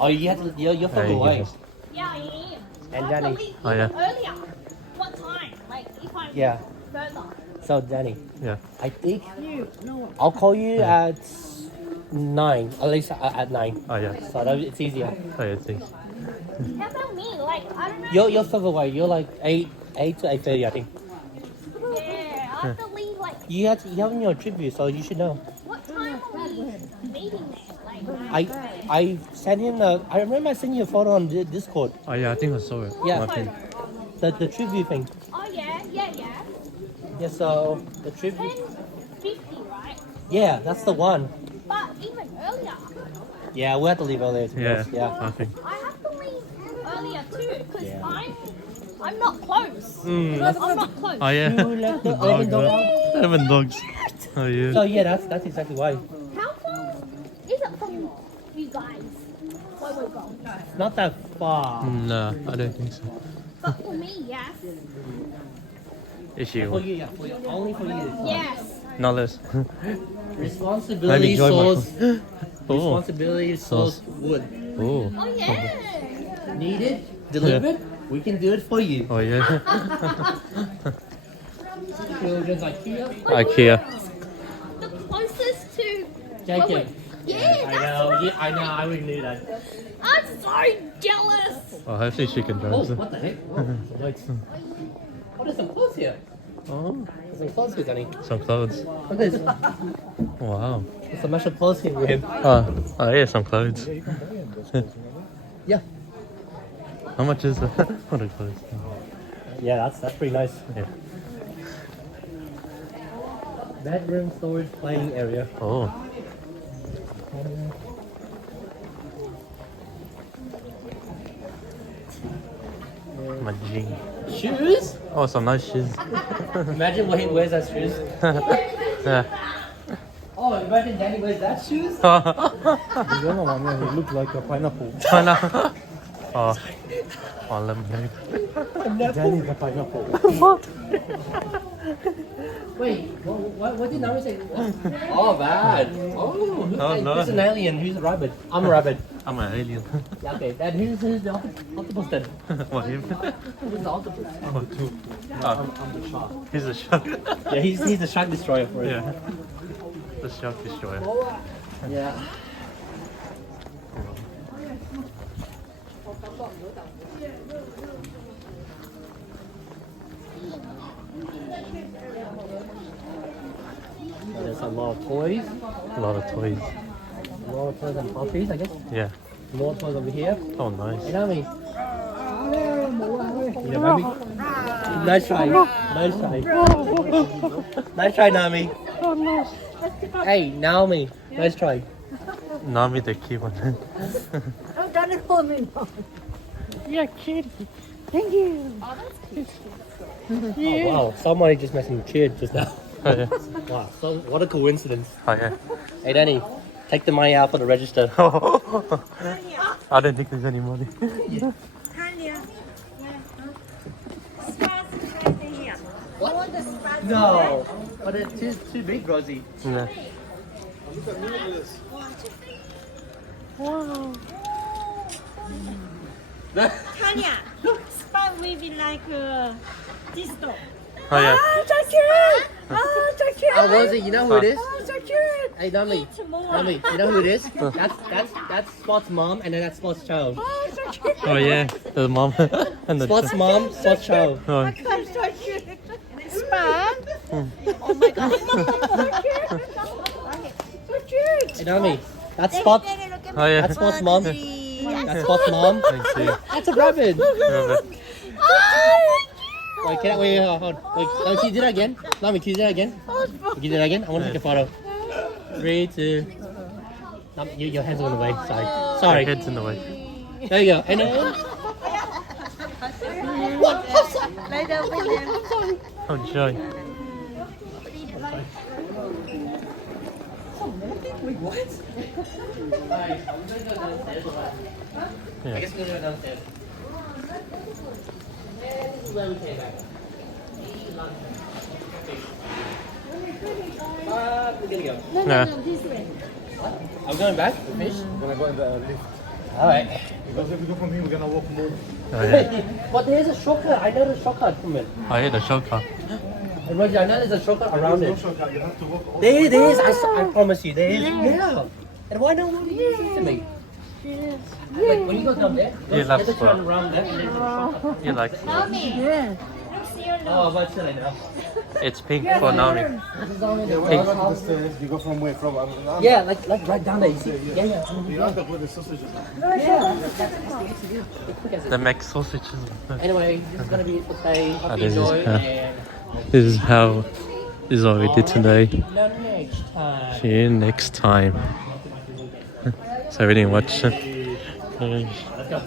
Oh, you're further away. Yeah, I am. And I have Danny. to leave Oh, yeah. earlier. What time? Like, if I'm Yeah. further. So Danny, Yeah. I think I'll call you at 9. At least at 9. Oh, yeah. So that it's easier. Oh, yeah, thanks. How about me? Like, I don't know. You're further away. You're like 8 to 8:30, I think. Yeah, I have to leave, like, You have your tribute, so you should know. what time are we meeting there? Like, I sent him I remember I sent you a photo on Discord. Oh, yeah, I think I saw it. Yeah. Martin. The tribute thing. oh, yeah. Yeah. So the tribute. 10:50, right? Yeah, that's the one. But even earlier. Yeah, we have to leave earlier. To be Yeah, honest. Yeah. I think. I have to leave earlier too, because Yeah. I'm not close. Mm. I'm not close. Oh, yeah. You left the urban dog out. 11 dogs. Oh, yeah. So yeah, that's exactly why. How far is it from you guys? Where we're going? Not that far. No, I don't think so. But for me, yes. Is she? For you, yeah. For you. Only for you. Yes. Not less. Responsibility Maybe join my source. Oh. Responsibility source wood. Oh. Oh, yeah. Needed, delivered. We can do it for you. Oh, yeah. Children's IKEA. IKEA. The closest to... Jacob. Yeah, I that's know. right. Yeah, I know. I would knew that. I'm so jealous. Oh, hopefully she can Oh, drive. what the heck? Oh, wait. Oh, there's some clothes here. Oh, There's some clothes here, Danny. some clothes. Look at this. Wow. There's some extra clothes here with him. Oh, yeah, some clothes. Yeah. How much is it? What are clothes? Yeah, that's pretty nice. Yeah. Bedroom storage playing area. Oh. My jean. Shoes? Oh, some nice shoes. Imagine what he wears as shoes. Yeah. Oh, imagine Danny wears that shoes. You don't know, man. He looks like a pineapple. Oh, oh, lemonade. Danny's a pineapple. Wait, what did Nami say? Oh, bad. Oh, no. who's an alien? Who's a rabbit? I'm a rabbit. I'm an alien. Yeah, okay. Then who's the octopus then? What, him? Who's the octopus? Oh, two. I'm the shark. He's a shark. Yeah, he's the shark destroyer for it. Yeah. The shark destroyer. Yeah. There's a lot of toys. A lot of toys. A lot of toys and puppies, I guess. Yeah. More toys over here. Oh, nice. Hey, Nami. Yeah, Nami. Nice try. Nice try. Nice try, Nami. Hey, Naomi. Nice try. Nami the cute one. I've done it for me now. You're cute. Thank you. Oh, wow. Somebody just mentioned kid just now. Oh, yeah. Wow. So, what a coincidence. Oh, yeah. Hey, Danny. Take the money out for the register. I don't think there's any money. No. But it's too big, Rosie. Yeah. Tanya, spot will be like this dog. Oh, yeah. So cute. So cute. Oh, Rosie, you know who it is? So cute. Hey, Nami. Eat more. Nami, you know who it is? That's Spot's mom, and then that's Spot's child. So cute. Oh, yeah. The mom and the Spot's mom, Spot's child. Oh, I'm so cute. Spot. Oh my god. So cute. So cute. Hey, Nami. That's Spot. oh, yeah. That's Spot's mom. That's Spot's mom. Thank you. That's a rabbit. Rabbit. Wait, can I wait? Hold. Wait, can you do that again? Nami, can you do that again? Can you do that again? I want to take a photo. 3, 2. Your hands are in the way. Sorry. Your head's in the way. There you go. And then. What? Oh, joy. Wait, what? Alright, I'm gonna go downstairs. I Yeah. guess we're gonna go downstairs. And this is where we came back. We're gonna go. Yeah. This way. I'm going back. Finish. We're gonna go in the lift. Alright. Because if we go from here, we're gonna walk more. Oh yeah. But there's a shortcut. I know the shortcut from it. Oh yeah, the shortcut. And Roger, I know there's a shortcut around No it. shortcut, you have to walk all There is. I promise you, there is. Yeah. And why don't you listen to me? Like when you go down there, He go loves turn sport. around there and then there's a shortcut. He likes it. Oh, what's it now? It's pink for Naomi. Yeah, when you go to the stairs, you go from where? From Yeah, like right down there. You see? Yeah. You end up with the sausages. The Mac sausages. Anyway, this is gonna be it for today. Hope you this is- enjoy. yeah. And This is what we did today. next time. See you next time. So we didn't watch. Let's go.